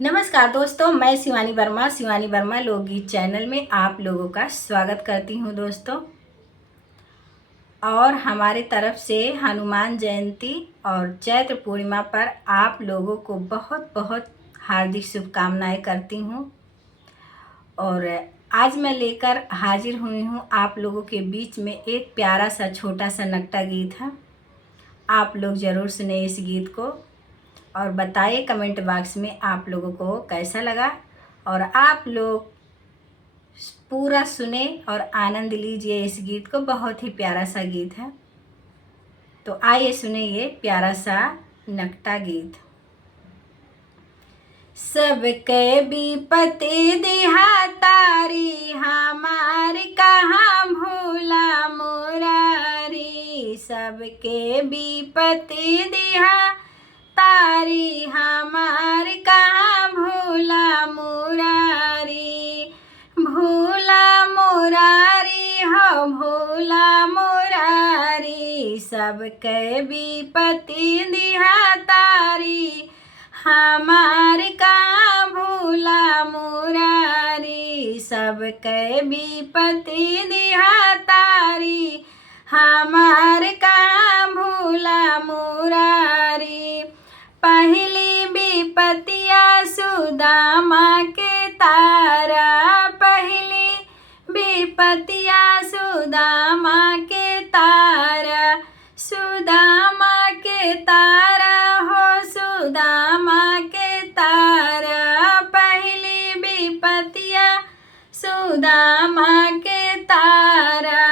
नमस्कार दोस्तों, मैं शिवानी वर्मा लोकगीत चैनल में आप लोगों का स्वागत करती हूँ दोस्तों। और हमारे तरफ से हनुमान जयंती और चैत्र पूर्णिमा पर आप लोगों को बहुत बहुत हार्दिक शुभकामनाएं करती हूँ। और आज मैं लेकर हाजिर हुई हूँ आप लोगों के बीच में एक प्यारा सा छोटा सा नकटा गीत है। आप लोग ज़रूर सुने इस गीत को और बताइए कमेंट बॉक्स में आप लोगों को कैसा लगा। और आप लोग पूरा सुने और आनंद लीजिए इस गीत को, बहुत ही प्यारा सा गीत है। तो आइए सुने ये प्यारा सा नकटा गीत। सबके विपत्ति दिहा तारी, हमार कहाँ भूला मुरारी। सबके विपत्ति दिहा तारी, हमार कहाँ भूला मुरारी। भूला मुरारी हो भूला मुरारी, सबके विपत्ति दिहा तारी, हमार कहाँ भूला मुरारी। सबके विपत्ति दिहा तारी, हमार कहाँ भूला मुरारी। पहली विपत्तिया सुदामा के तारा, पहली विपत्तिया सुदामा के तारा, सुदामा के तारा हो सुदामा के तारा। पहली विपत्तिया सुदामा के तारा,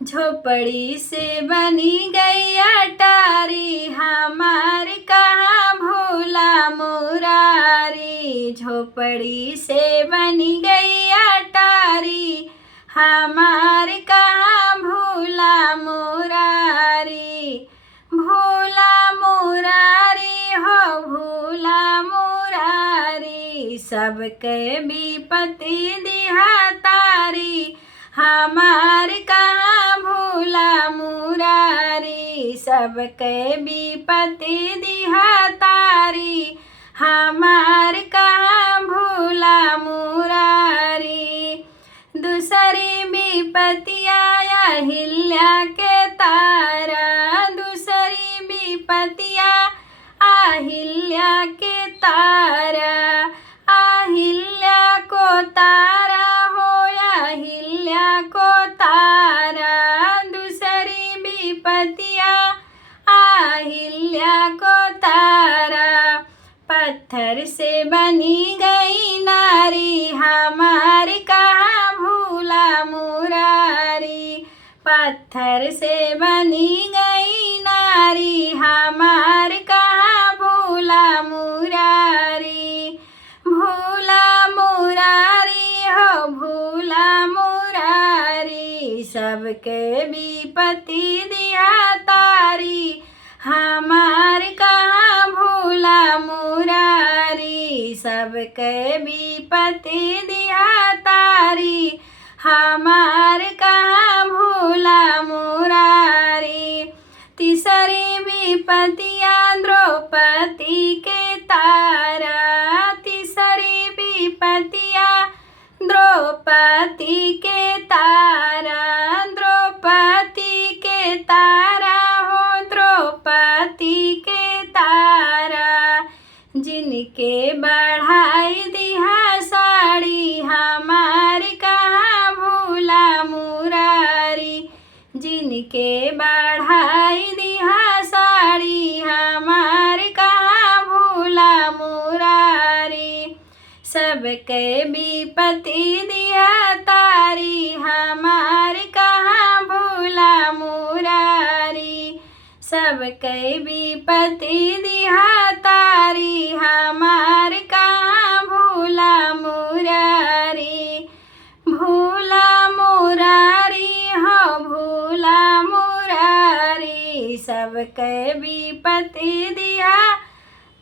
झोपड़ी से बनी गई अटारी, हमार कहाँ भूला मुरारी। झोपड़ी से बनी गई अटारी, हमार कहाँ भूला मुरारी। भूला मुरारी हो भूला मुरारी, सबके विपत्ति दिहा तारी, हमार कहाँ भूला मुरारी। सबके विपत्ति दिहा तारी, हमार कहाँ भूला मुरारी। दूसरी विपत्तिया अहिल्या के तारा, दूसरी विपत्तिया अहिल्या के तारा। अहिल्या को तारा हो अहिल्या को तारा, दूसरी विपत्तिया अहिल्या को तारा। पत्थर से बनी गई नारी, हमार कहाँ भूला मुरारी। पत्थर से बनी गई नारी, हमार कहाँ भूला मुरारी। भूला मुरारी हो भूला मुरारी, सबके विपत्ति दिहा तारी, हमार कहाँ भूला मुरारी। सबके विपत्ति दिहा तारी, हमार कहाँ भूला मुरारी। तीसरी विपत्तिया द्रौपदी के तारा, तीसरी विपत्तिया द्रौपदी के तारा। द्रौपदी के तारा हो द्रौपदी के तारा, जिनके बढ़ाई दिहा साड़ी, हमार कहाँ भूला मुरारी। जिनके बढ़ाई दिहा साड़ी, हमार कहाँ भूला मुरारी। सबके विपत्ति दिहा तारी, हमार कहाँ भूला मुरारी। सबके विपत्ति दिहा तारी, हमार कहाँ भूला मुरारी। भूला मुरारी हो भूला मुरारी, सबके विपत्ति दिहा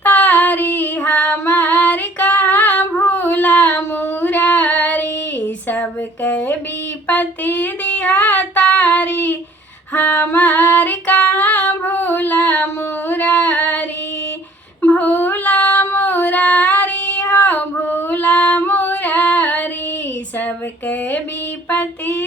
तारी, हमार कहाँ भूला मुरारी। सबके विपत्ति दिहा तारी, हमार कहाँ भूला मुरारी। भूला मुरारी सबके विपत्ति